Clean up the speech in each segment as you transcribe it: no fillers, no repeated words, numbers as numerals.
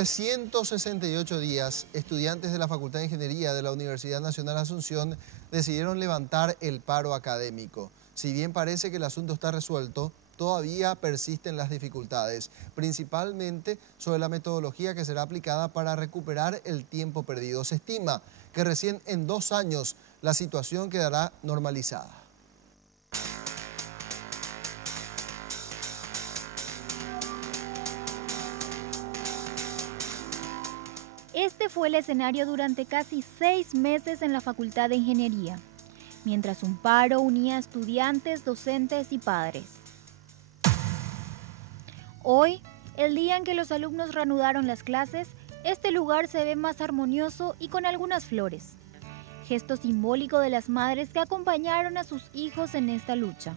de 168 días, estudiantes de la Facultad de Ingeniería de la Universidad Nacional Asunción decidieron levantar el paro académico. Si bien parece que el asunto está resuelto, todavía persisten las dificultades, principalmente sobre la metodología que será aplicada para recuperar el tiempo perdido. Se estima que recién en 2 años la situación quedará normalizada. Este fue el escenario durante casi 6 meses en la Facultad de Ingeniería, mientras un paro unía a estudiantes, docentes y padres. Hoy, el día en que los alumnos reanudaron las clases, este lugar se ve más armonioso y con algunas flores, gesto simbólico de las madres que acompañaron a sus hijos en esta lucha.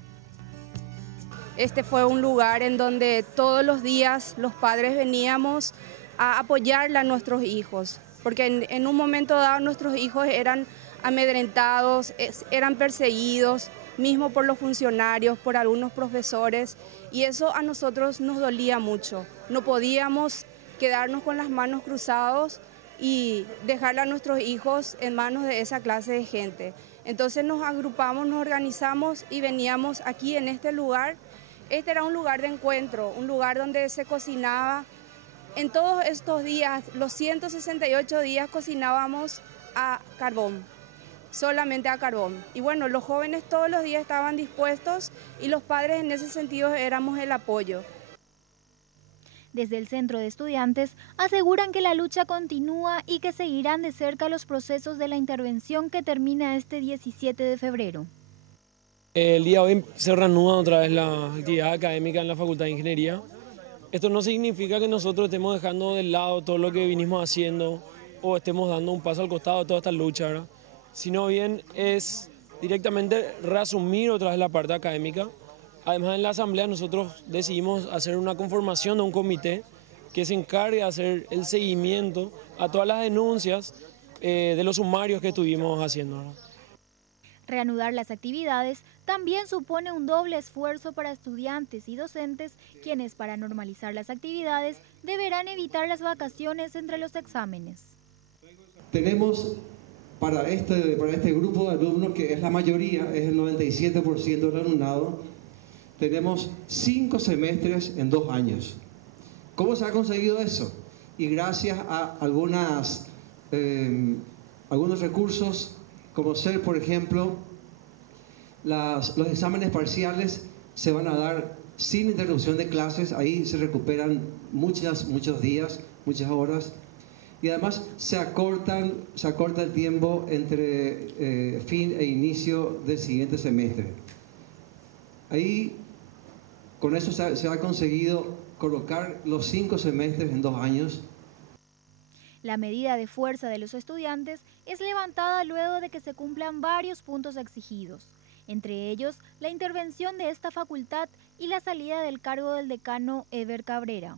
Este fue un lugar en donde todos los días los padres veníamos a apoyarle a nuestros hijos, porque en un momento dado nuestros hijos eran amedrentados, eran perseguidos, mismo por los funcionarios, por algunos profesores, y eso a nosotros nos dolía mucho. No podíamos quedarnos con las manos cruzadas y dejarle a nuestros hijos en manos de esa clase de gente. Entonces nos agrupamos, nos organizamos y veníamos aquí en este lugar. Este era un lugar de encuentro, un lugar donde se cocinaba. En todos estos días, los 168 días, cocinábamos a carbón, solamente a carbón. Y bueno, los jóvenes todos los días estaban dispuestos y los padres en ese sentido éramos el apoyo. Desde el Centro de Estudiantes aseguran que la lucha continúa y que seguirán de cerca los procesos de la intervención que termina este 17 de febrero. El día de hoy se reanuda otra vez la actividad académica en la Facultad de Ingeniería. Esto no significa que nosotros estemos dejando de lado todo lo que vinimos haciendo o estemos dando un paso al costado de toda esta lucha, ¿verdad? Sino bien es directamente reasumir otra vez la parte académica. Además, en la asamblea nosotros decidimos hacer una conformación de un comité que se encargue de hacer el seguimiento a todas las denuncias de los sumarios que estuvimos haciendo, ¿verdad? Reanudar las actividades también supone un doble esfuerzo para estudiantes y docentes, quienes para normalizar las actividades deberán evitar las vacaciones entre los exámenes. Tenemos para este grupo de alumnos, que es la mayoría, es el 97% del alumnado, tenemos 5 semestres en 2 años. ¿Cómo se ha conseguido eso? Y gracias a algunos recursos, como ser, por ejemplo, los exámenes parciales se van a dar sin interrupción de clases. Ahí se recuperan muchos días, muchas horas. Y además se acorta el tiempo entre fin e inicio del siguiente semestre. Ahí, con eso se ha conseguido colocar los 5 semestres en 2 años. La medida de fuerza de los estudiantes es levantada luego de que se cumplan varios puntos exigidos, entre ellos la intervención de esta facultad y la salida del cargo del decano Eber Cabrera.